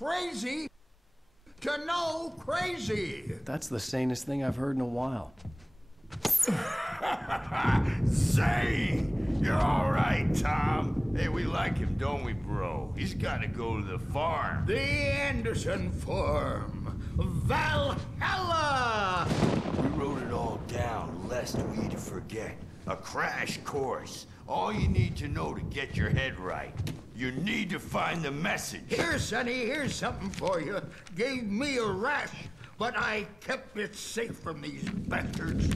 crazy to know crazy. That's the sanest thing I've heard in a while. Zane! You're all right, Tom. Hey, we like him, don't we, bro? He's got to go to the farm. The Anderson farm. Valhalla! We wrote it all down, lest we'd forget. A crash course. All you need to know to get your head right. You need to find the message. Here, Sonny, here's something for you. Gave me a rash, but I kept it safe from these bastards.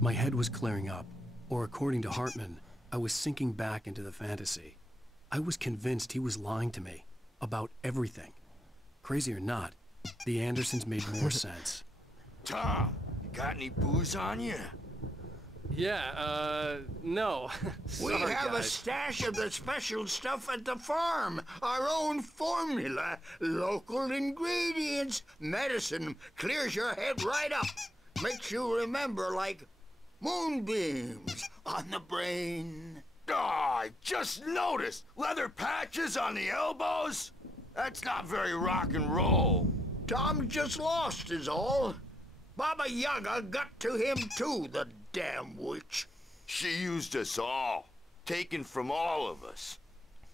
My head was clearing up, or according to Hartman, I was sinking back into the fantasy. I was convinced he was lying to me about everything. Crazy or not, the Andersons made more sense. Tom, got any booze on you? Yeah, no. We have a stash of the special stuff at the farm. Our own formula. Local ingredients. Medicine clears your head right up. Makes you remember like moonbeams on the brain. Oh, I just noticed. Leather patches on the elbows? That's not very rock and roll. Tom just lost is all. Baba Yaga got to him too, the damn witch. She used us all. Taken from all of us.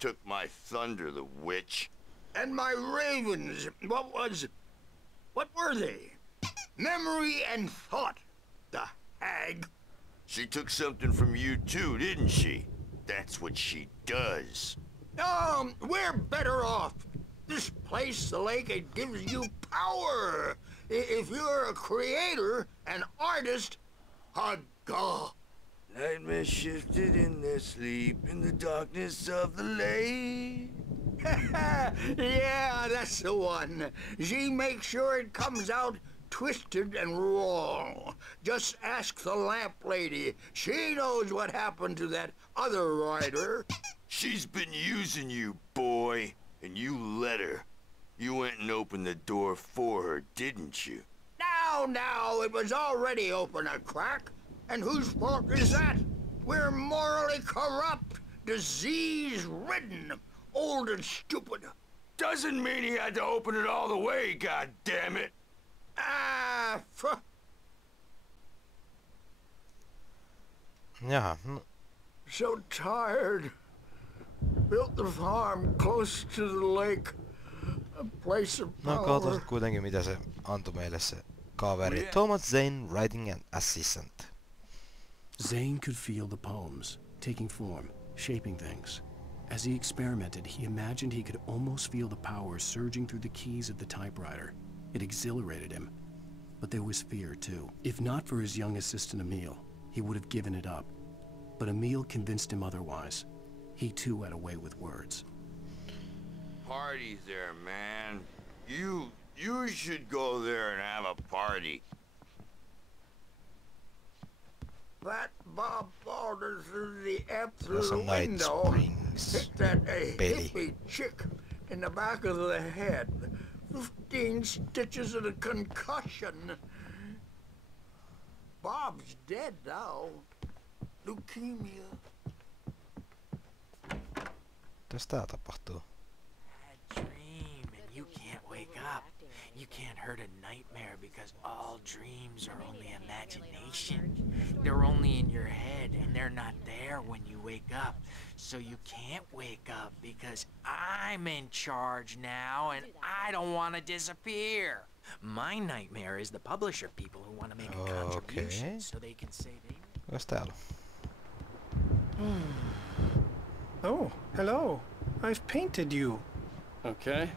Took my thunder, the witch. And my ravens, what were they? Memory and thought, the hag. She took something from you too, didn't she? That's what she does. We're better off. This place, the lake, it gives you power. If you're a creator, an artist, a god. Nightmare shifted in their sleep in the darkness of the lake. Yeah, that's the one. She makes sure it comes out twisted and wrong. Just ask the lamp lady. She knows what happened to that other writer. She's been using you, boy, and you let her. You went and opened the door for her, didn't you? Now, it was already open a crack. And whose fault is that? We're morally corrupt, disease-ridden, old and stupid. Doesn't mean he had to open it all the way, goddammit. Jaha, no, So tired. Built the farm close to the lake. A place of no power. katsotaan kuitenkin mitä se antoi meille se kaveri. Thomas Zane, writing and assistant. Zane could feel the poems, taking form, shaping things. As he experimented, he imagined he could almost feel the power surging through the keys of the typewriter. It exhilarated him. But there was fear, too. If not for his young assistant Emil, he would have given it up. But Emil convinced him otherwise. He too had a way with words. Party there, man. You should go there and have a party. That Bob Balders through the app through There's the some Night window. Springs Hit that belly. hippie chick in the back of the head. 15 stitches and a concussion. Bob's dead now. Leukemia. Mitäs tää tapahtuu? Bad dream, and you can't wake up. You can't hurt a nightmare because all dreams are only imagination. They're only in your head, and they're not there when you wake up. So you can't wake up because I'm in charge now, and I don't want to disappear. My nightmare is the publisher people who want to make a contribution so they can say they... Mitäs täällä on? Oh, hello. I've painted you. Okay.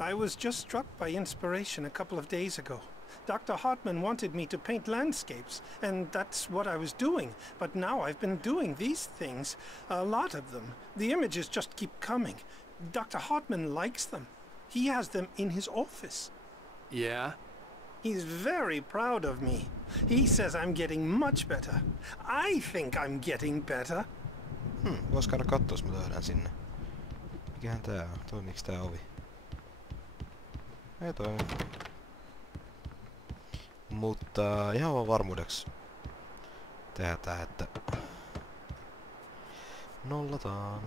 I was just struck by inspiration a couple of days ago. Dr. Hartman wanted me to paint landscapes, and that's what I was doing. But now I've been doing these things, a lot of them. The images just keep coming. Dr. Hartman likes them. He has them in his office. Yeah? He's very proud of me. He says I'm getting much better. I think I'm getting better. Vois käydä kattoo, jos mä löydän sinne. Mikähän tää on? Toimiiks tää ovi? Ei toimi. Mutta ihan vaan varmuudeksi tehdään tää, että... Nollataan.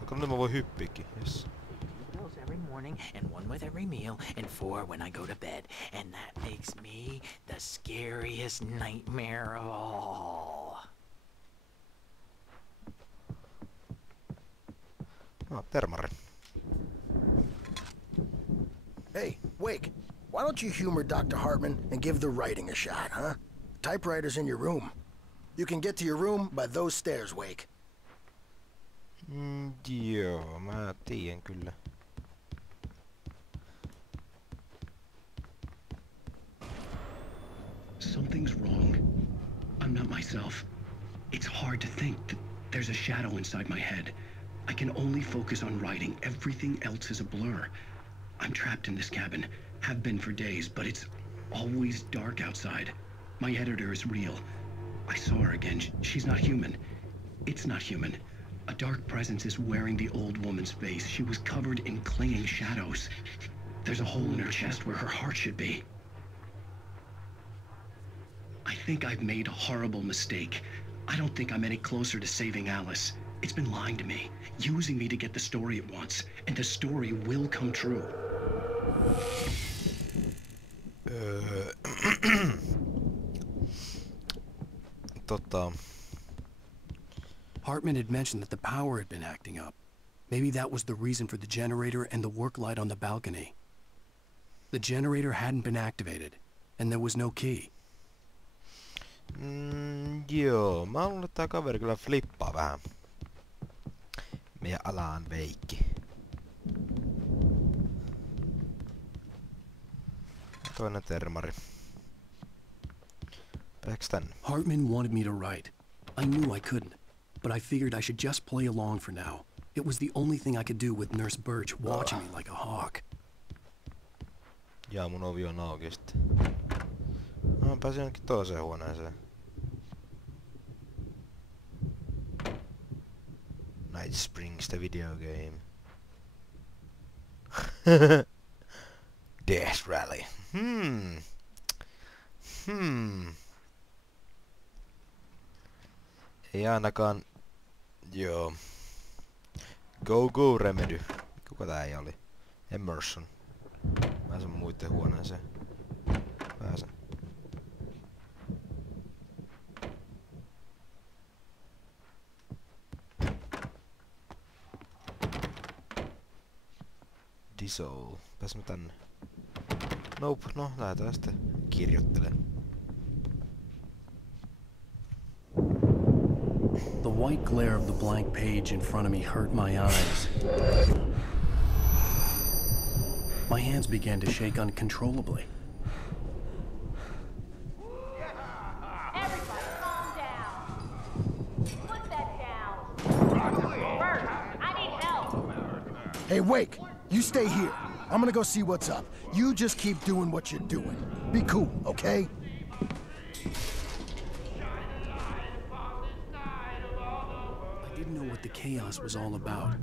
Onko nyt mä voi hyppiäkin? Yes. Pills every morning and one with every meal and 4 when I go to bed. And that makes me the scariest nightmare of all. No, termari. Hey, Wake, why don't you humor Dr. Hartman and give the writing a shot, huh? Typewriter's in your room. You can get to your room by those stairs, Wake. Joo, mä tiedän kyllä. Something's wrong. I'm not myself. It's hard to think that there's a shadow inside my head. I can only focus on writing. Everything else is a blur. I'm trapped in this cabin. Have been for days, but it's always dark outside. My editor is real. I saw her again. She's not human. It's not human. A dark presence is wearing the old woman's face. She was covered in clinging shadows. There's a hole in her chest where her heart should be. I think I've made a horrible mistake. I don't think I'm any closer to saving Alice. It's been lying to me, using me to get the story it wants, and the story will come true. Hartman had mentioned that the power had been acting up. Maybe that was the reason for the generator and the work light on the balcony. The generator hadn't been activated, and there was no key. Joo, mä luulen, että tää kaveri kyllä flippaa vähän. Meidän alaan veikki. Toinen termari. Pääks tänne? Hartman wanted me to write. I knew I couldn't, but I figured I should just play along for now. It was the only thing I could do with Nurse Birch watching me like a hawk. Jaa, mun ovi on auki sitten. Mä pääsin jonnekin toiseen huoneeseen. Night Springs, the video game. Death Rally. Ei ainakaan... Joo. Go Remedy. Kuka tää ei oli? Emerson. Pääsen muitten huoneeseen. Pääsen. Dissolve. Pääsemme tänne. Nope, no lähdetään sitten kirjoittelemaan. The white glare of the blank page in front of me hurt my eyes. My hands began to shake uncontrollably. Everybody calm down. Put that down. Bert, I need help. Hey, Wake, you stay here. I'm gonna go see what's up. You just keep doing what you're doing. Be cool, okay? I didn't know what the chaos was all about,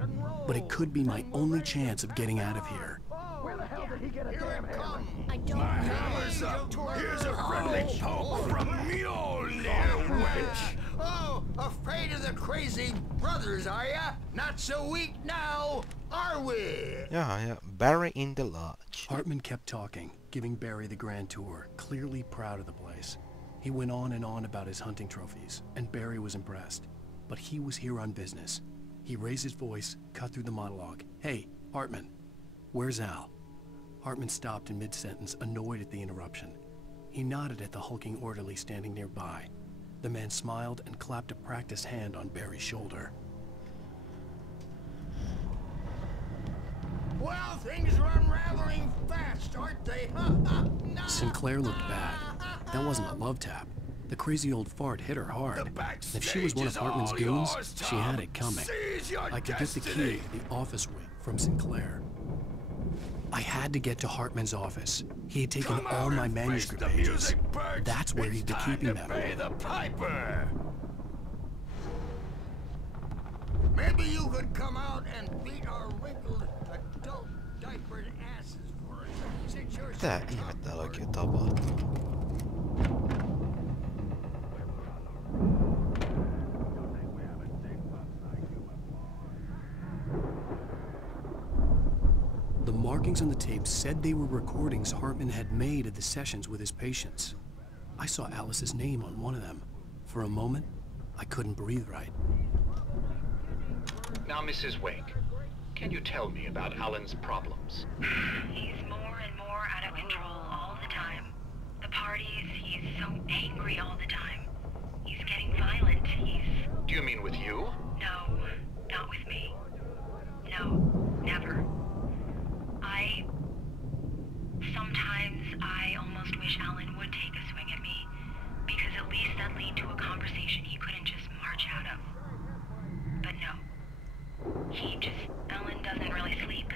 but it could be my only chance of getting out of here. Where the hell did he get a damn hammer? I don't Hammer's up. Here's a friendly poke from Mjolnir, wench. Oh, afraid of the crazy brothers, are ya? Not so weak now, are we? Yeah, Barry in the lodge. Hartman kept talking, giving Barry the grand tour, clearly proud of the place. He went on and on about his hunting trophies, and Barry was impressed. But he was here on business. He raised his voice, cut through the monologue. Hey, Hartman, where's Al? Hartman stopped in mid-sentence, annoyed at the interruption. He nodded at the hulking orderly standing nearby. The man smiled and clapped a practiced hand on Barry's shoulder. Well, things are unraveling fast, aren't they? Sinclair looked bad. That wasn't a love tap. The crazy old fart hit her hard. If she was one of Hartman's goons, she had it coming. I could get the key to the office wing from Sinclair. I had to get to Hartman's office. He had taken all my manuscript pages. That's where he'd be keeping them. Pay the piper. Maybe you could come out and beat our wrinkled adult diapered asses for us. Since you're Mitä ihmettä täällä oikein tapahtuu? markings on the tape said they were recordings Hartman had made of the sessions with his patients. I saw Alice's name on one of them. For a moment, I couldn't breathe right. Now, Mrs. Wake, can you tell me about Alan's problems? He's more and more out of control all the time. The parties, he's so angry all the time. He's getting violent. Do you mean with you? No, not with me. No, never. Sometimes I almost wish Alan would take a swing at me, because at least that'd lead to a conversation he couldn't just march out of. But no. Alan doesn't really sleep.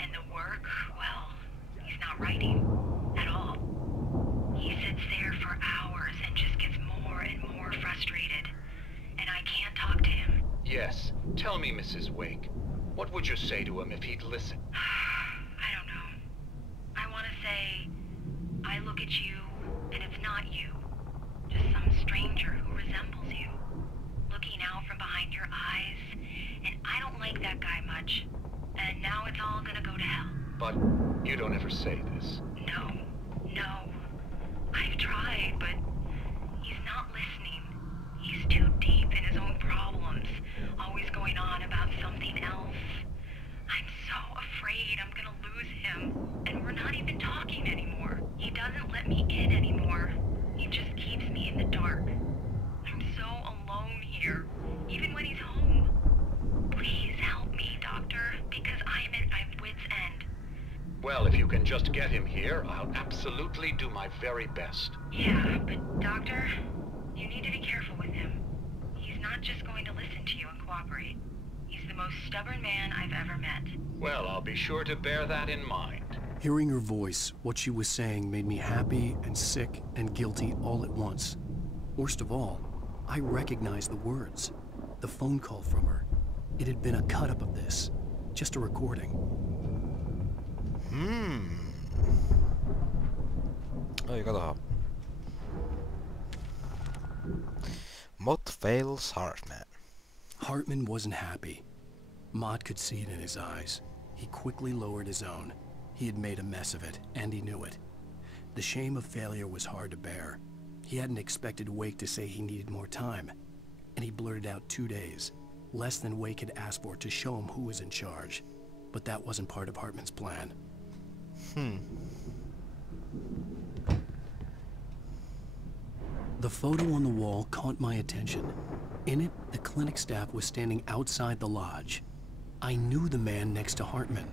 And the work, well, he's not writing at all. He sits there for hours and just gets more and more frustrated. And I can't talk to him. Yes. Tell me, Mrs. Wake, what would you say to him if he'd listen? I don't know. I want to say, I look at you, and it's not you. Just some stranger who resembles you. Looking out from behind your eyes, and I don't like that guy much. And now it's all gonna go to hell. But you don't ever say this. No. I've tried, but he's not listening. He's too deep in his own problems, always going on about something else. I'm so afraid I'm gonna lose him, and we're not even talking anymore. He doesn't let me in anymore. He just keeps me in the dark. I'm so alone here, even when he's home. Please help me, Doctor, because I'm at my wit's end. Well, if you can just get him here, I'll absolutely do my very best. Yeah, but Doctor, you need to be careful with him. He's not just going to listen to you and cooperate. He's the most stubborn man I've ever met. Well, I'll be sure to bear that in mind. Hearing her voice, what she was saying made me happy and sick and guilty all at once. Worst of all, I recognized the words. The phone call from her. It had been a cut-up of this. Just a recording. Oi, katohan. Mott fails Hartman. Hartman wasn't happy. Mott could see it in his eyes. He quickly lowered his own. He had made a mess of it, and he knew it. The shame of failure was hard to bear. He hadn't expected Wake to say he needed more time, and he blurted out 2 days, less than Wake had asked for to show him who was in charge. But that wasn't part of Hartman's plan. The photo on the wall caught my attention. In it, the clinic staff was standing outside the lodge. I knew the man next to Hartman.